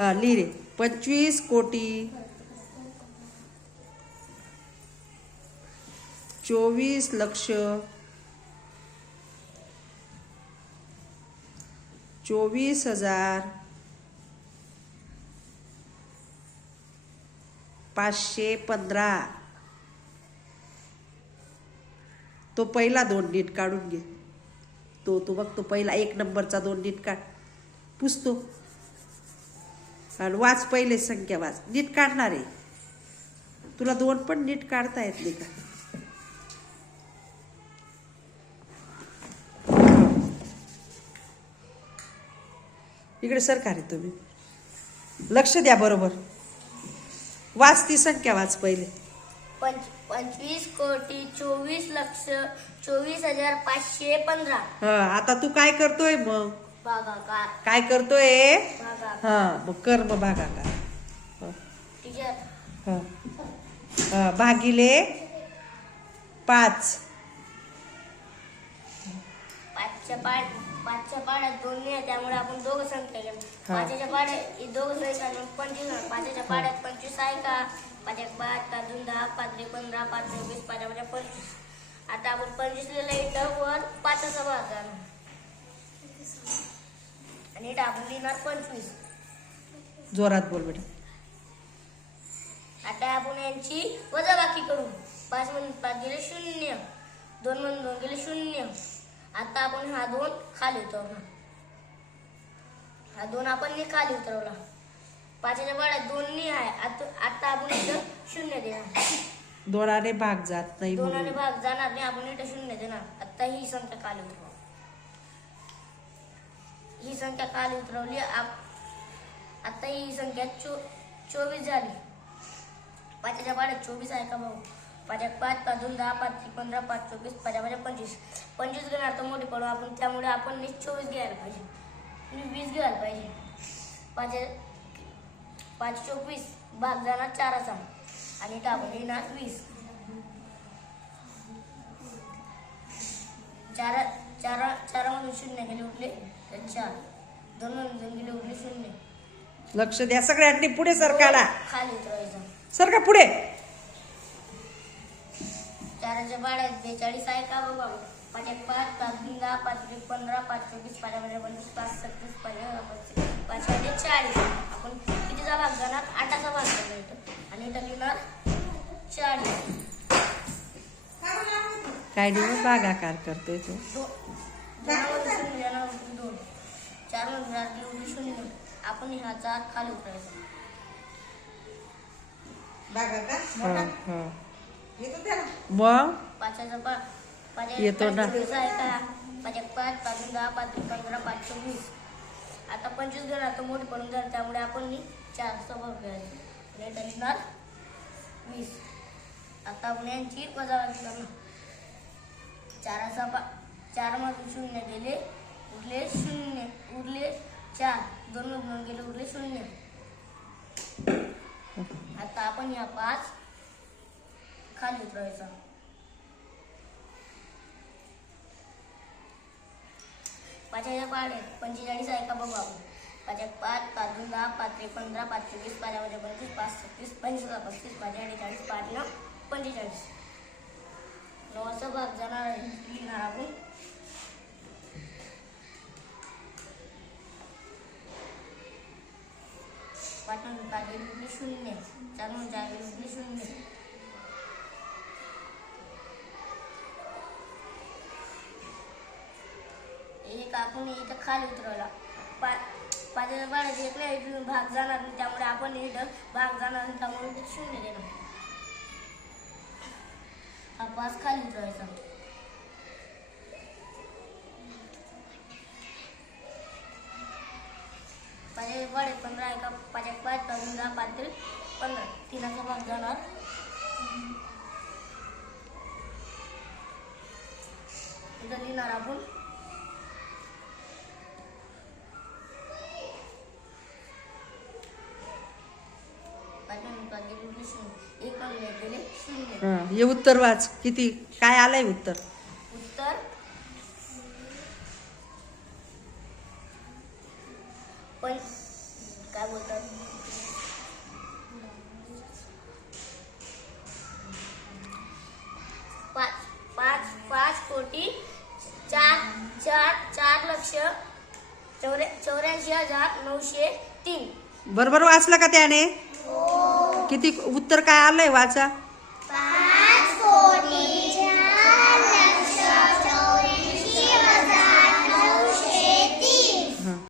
हा लिहि रे पंचवीस कोटी चोवीस लक्ष चोवीस हजार पाचशे पंधरा. तो पहिला दोन नीट काढून घे. तो तो बघ तो पहिला एक नंबरचा दोन नीट काढ. पुसतो. आणि वाच पहिले संख्या वाच. नीट काढणार आहे. तुला दोन पण नीट काढता येत नाही का? इकडे सरकार आहे तुम्ही. लक्ष द्या बरोबर. वाच ती संख्या वाच पहिले. पंच पंचवीस कोटी चोवीस लक्ष चोवीस हजार पाचशे पंधरा. हा आता तू काय करतोय मग? भागाकार काय करतोय? भागाकार हा मग कर मग भागाकार हा, हा. हा, भागिले पाच. पाचच्या पाड पाचच्या पाड्यात दोन नाही आहे, त्यामुळे आपण दोघं संख्या. पाचच्या पाड्यात ही दोघं संख्या मग पंचवीस होणार. पाचच्या पाड्यात पंचवीस आहे का? पाच एक पाच पाच दोन दहा पाच पंधरा पाच चोवीस पाच म्हणजे पंचवीस. आता आपण पंचवीस लिहिलं इथं वर पाचचा भाग आणि आपण लिहिणार पंचवीस. जोरात बोल बेटा. आता आपण यांची वजाबाकी करू. पाच म्हणून पाच गेले शून्य. दोन म्हणून दोन गेले शून्य. आता आपण हा दोन खाली उतरवला हा दोन आपण खाली उतरवला. पाचच्या पाड्यात दोन नी आहे. आता आता आपण इथं शून्य देणार. दोनाने भाग जात नाही दोन आणि म्हणून भाग जाणार नाही. आपण इथं शून्य देणार. आता ही संख्या खाली उतरव. ही संख्या खाली उतरवली आप- आता ही संख्या चो चोवीस झाली. पाचच्या पाड्यात चोवीस आहे का भाऊ? पाच पाच पाच दोन दहा पाच पंधरा पाच चोवीस पाच पाच पंचवीस. पंचवीस घेणार तर मोठी पडू आपण. त्यामुळे आपण नीट चोवीस घ्यायला पाहिजे. वीस घ्यायला पाहिजे. पाच पाच चोवीस भाग जाणार चाराचा. आणि टाकून येणार वीस. चार. दोन दोन गेले शून्य लक्ष द्या सगळ्यांनी पुढे सरकाला. खाली उतरायचं. सरका पुढे? चाराच्या पाड्यात बेचाळीस आहे का बघा पाच एक पाच पाच दोन दहा पाच एक पंधरा पाच चोवीस पाच म्हणजे पंचवीस पाच सत्तीस पाच पाच म्हणजे चाळीस. आपण कितीचा भाग जाणार आठाचा भाग जाणार इथं. आणि इथं लिहिणार चाळीस. काय नाही भागाकार करतोय तो. दोन. चार रात्री उरली शून्य आपण ह्या चार खाली उतरायचा. हा, हा. मग? पाचाचा पा पाच येतो ना. पाच एक दहा पाच पंधरा पाच चोवीस आता पंचवीस घेणार तर मोठी पडून जाणार त्यामुळे आपण चार सोबत घ्यायचं रेट असणार वीस. आता आपण यांची करणार चाराचा पा चार मधून शून्य गेले. उरले शून्य. उरले चार. दोन दोन गेले उरले शून्य. आता आपण या पाच खाली उतरायचा पाचच्या आहेत. पंचेचाळीस आहे का बघू आपण. पाच पाच पाच दोन दहा पाच त्रे पंधरा पाच चोवीस पाच पंचवीस पाच सत्तीस पंचवीस पस्तीस पाच अठ्ठेचाळीस पाच नऊ पंचेचाळीस. नवाचा भाग जाणार आहे. आपण. पाच म्हणून पाच गेली उरली शून्य चार म्हणून चार गेली उरली शून्य एक आपण इथं खाली उतरवला पाच पाचच्या पाड्यात एक नाही इथून भाग जाणार नाही त्यामुळे आपण इथं भाग जाणार नाही त्यामुळे इथं शून्य देणार हा पाच खाली उतरायचा पाड्यात पंधरा आहे का पाच एक पाच पाच दोन दहा पाच तरी पंधरा तीनाचा भाग जाणार. इथं लिहिणार आपण. एक हा, हे उत्तर वाच. किती? काय आलंय उत्तर? उत्तर? पण काय बोलतात? पाच पाच पाच कोटी चार चार चार लक्ष चौऱ्या चौऱ्याऐंशी हजार नऊशे तीन. बरोबर वाचलं का त्याने? किती उत्तर काय आलंय वाचा?